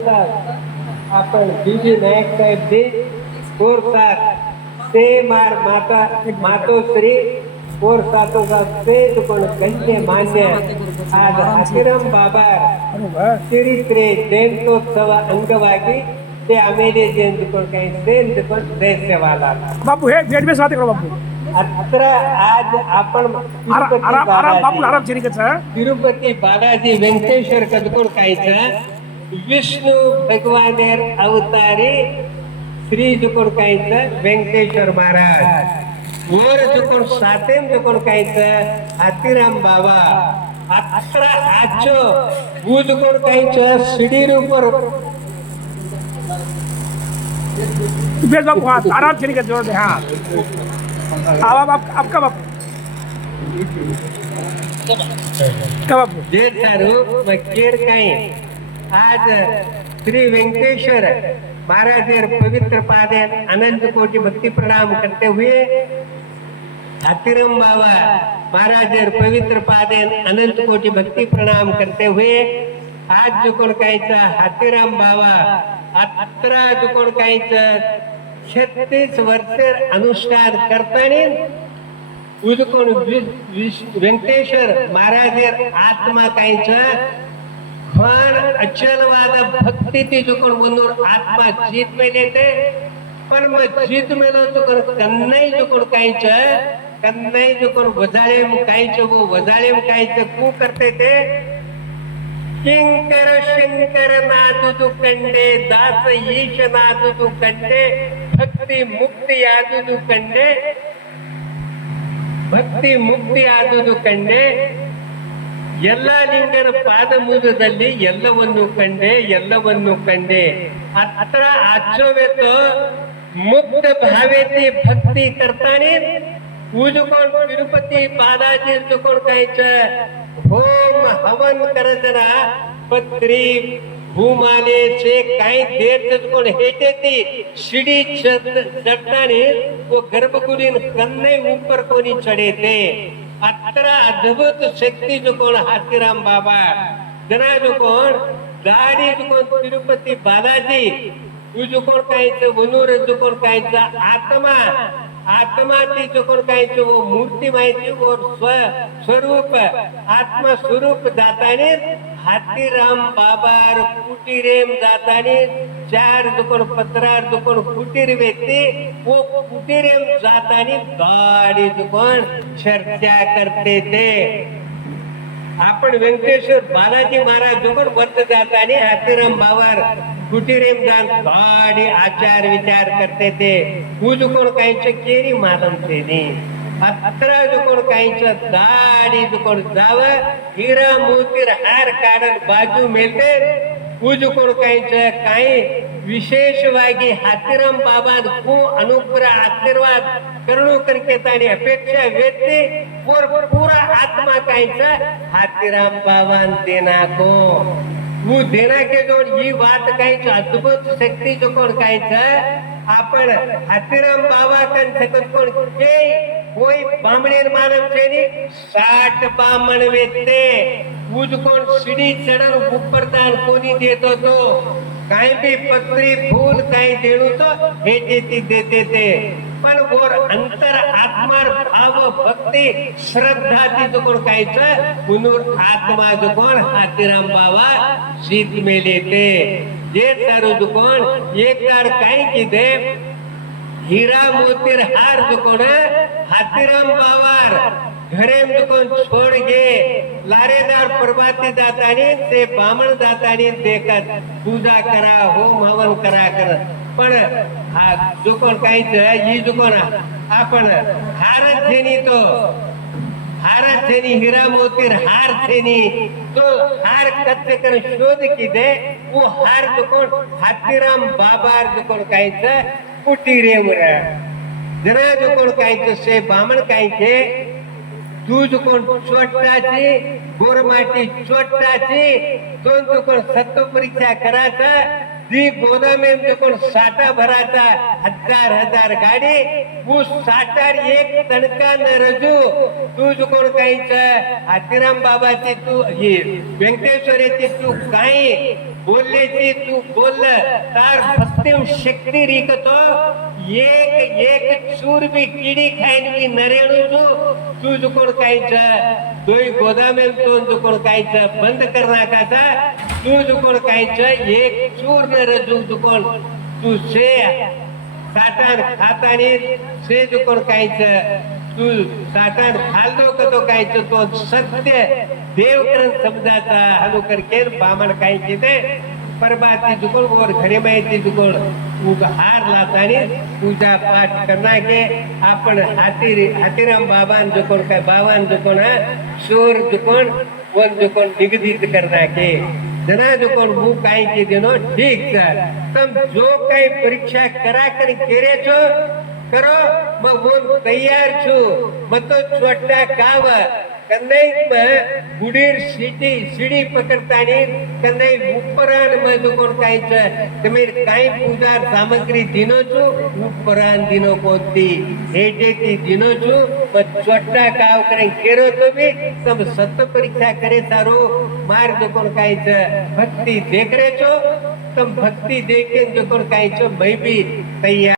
आपण बीजी नायक साहेब जी कोरसात ते मार माता मातोश्री कोरसातोसात ते कोण गण्य मान्य आज हातीराम बाबा चरित्रे जयंतोत्सव अंगವಾಗಿ ते आमेले जयंती कोण काही जयंती कोण देशवाला बापू हे वेट बेस राहते का बापू अत्र आज आपण तिरुपती बालाजी व्यंकटेश्वर कदकोण कायचं विष्णु भगवानेर अवतारी श्री जुकोण कायचं व्यंकटेश्वर महाराज वर जुकोण सातेम जुकोण कायचं हातीराम बाबा अत्र आजो वो जुकोण कायचं शिडीर ऊपर बेस बापू हाँ आराम से निकल जोर दे हाँ अब आपका बापू का बापू जे तारू मकेर काही आज श्री वेंकटेश्वर महाराज पवित्र पादन अनंत कोटि भक्ति प्रणाम करते हुए हातीराम बाबा महाराज पवित्र पादन अनंत कोटि भक्ति प्रणाम करते हुए आज जो कोण कायचा हातीराम बाबा अत्रा जो कोण कायचं 36 वर्ष अनुष्ठान करताना उदकोण वेंकटेश्वर महाराज आत्मा कायचं पण अचलवाद भक्ती ती जुकोण म्हणून आत्मा जीत मेले ते पण मग जीत मेलो तो कन्नाई जुकोण कायचं कन्नाई जुकोण वजाळेम कायचं वो वजाळेम कायचं कू करते ते किंकर शंकर नादु तू कंडे दास ईश नादु तू कंडे भक्ती मुक्ती आदु तू कंडे ಭಕ್ತಿ ಮುಕ್ತಿ ಆದುದು ಕಂಡೆ ಎಲ್ಲ ಲಿಂಗನ ಪಾದ ಮುದದಲ್ಲಿ ಎಲ್ಲವನ್ನು ಕಂಡೆ अत्र आचोवेतो मुक्त भावेती भक्ती करताना उजकोण तिरुपती बालाजी जुकोण कायचं होम हवन करजना पत्री भूमालेचे काही देत कोण हेटे ती शिडी चढताना वो गर्भगुडीन कन्ने ऊपर कोणी चढेते अत्र अद्भुत शक्ती जो कोण हातीराम बाबा जना जो कोण गाडी जो कोण तिरुपती बालाजी जो कोण कायचं वनूर जो कोण कायचं आत्मा ती जो कोण कायचं वो मूर्ती माहिती वो स्वरूप आत्मा स्वरूप जाताने हातीराम बाबार कुटीरेम जाताने 4 दुकोण पत्रार दुकोण कुटीर व्यक्ती वो कुटीरेम जाताने गाडी दुकोण चर्चा करते ते आपण व्यंकटेश्वर बालाजी महाराज दुकोण वर्त जाताने हातीराम बाबार कुटीरेम जान गाडी आचार विचार करते ते उजकोण कायचं केरी मालम ते अत्र दुकोण कायचं दाडी दुकोण जाव हिरा मोतीर हार काढन बाजू मेलते उजकोण कायचं काही विशेषವಾಗಿ हातीराम बाबा को अनुग्रह आशीर्वाद करणो करके तानी अपेक्षा व्यक्ति और पूरा आत्मा कायचं हातीराम बाबा देना को वो देना के जोड ही बात कायचं अद्भुत शक्ती जो कोण कायचं आपण हातीराम बाबा कन सकत कोण के कोई बामणेर मानव छेनी 60 बामण वेते उज कोण सीडी चढन उपरदान कोणी देतो तो काही भी पत्री फूल काही देणू तो हे देते ते पण वर अंतर आत्मार भाव भक्ती श्रद्धा ती जो कोण कायचं पुनूर आत्मा जो कोण हातीराम बाबा जीत मेले ते जे तारू जो कोण एक तार काही की दे हीरा मोतीर हार जो कोण हातीराम बाबार घरे दुकोन छोड़ गे लारेदार प्रभाती जातानी ते बामण जातानी देखत पूजा करा होम हवन करा कर पण हा दुकोन कायचं ही दुकोन आपण हारत थेनी तो हारत थेनी हीरा मोतीर हार थेनी तो हार कच्चे कर शोध की दे वो हार दुकोन हातीराम बाबार दुकोन कायचं कुटीरे वर जरा दुकोन कायचं से बामण कायचे दूध कोण चोटाची गोरमाटी चोटाची दोन कोण सत्व परीक्षा करायचा दी गोदामे कोण साठा भरायचा 1000 गाडी वो साठार एक तणका न रजू तू जो कोण कायचं हातीराम बाबाची तू ही व्यंकटेश्वरीची तू काही बोलल्याची तू बोललं तर फक्तीव शक्ती रिकतो एक एक चूर बी किडी खाईन बी नरेणू तू जुकोण कायचं तोय गोदामेल तो जुकोण कायचं बंद कर नाकाचा तू जुकोण कायचं एक चूर न रजू जुकोण तू से साठान खातानी से जुकोण कायचं तू साठान खाल्लो कतो कायचं तो सत्य देवकरण समजाचा हनु करके बामण कायचे ते परबाती जुकोण और घरे माहिती जुकोण हार लातानी पूजा पाठ करना के आपण हातीराम बाबान जुकोण काय बाबान जुकोण शोर जुकोण वन जुकोण निगदित करना के जना जुकोण मु काय के देनो ठीक सर तुम जो काही परीक्षा करा कर केरे छो करो मग वो तैयार छु मग तो छोटा गाव कन्नई में गुडीर सीडी पकडतानी कन्नई उपरान में दुकोण कायचं तुम्ही काही पूजा सामग्री दिनो छु उपरान दिनो कोणती हेटे ती दिनो छु मग छोटा गाव करे केरो तो भी तम सत्य परीक्षा करे सारो मार दुकोण कायचं भक्ती देख रे छो तुम भक्ती देखे दुकोण कायचं मैं भी तैयार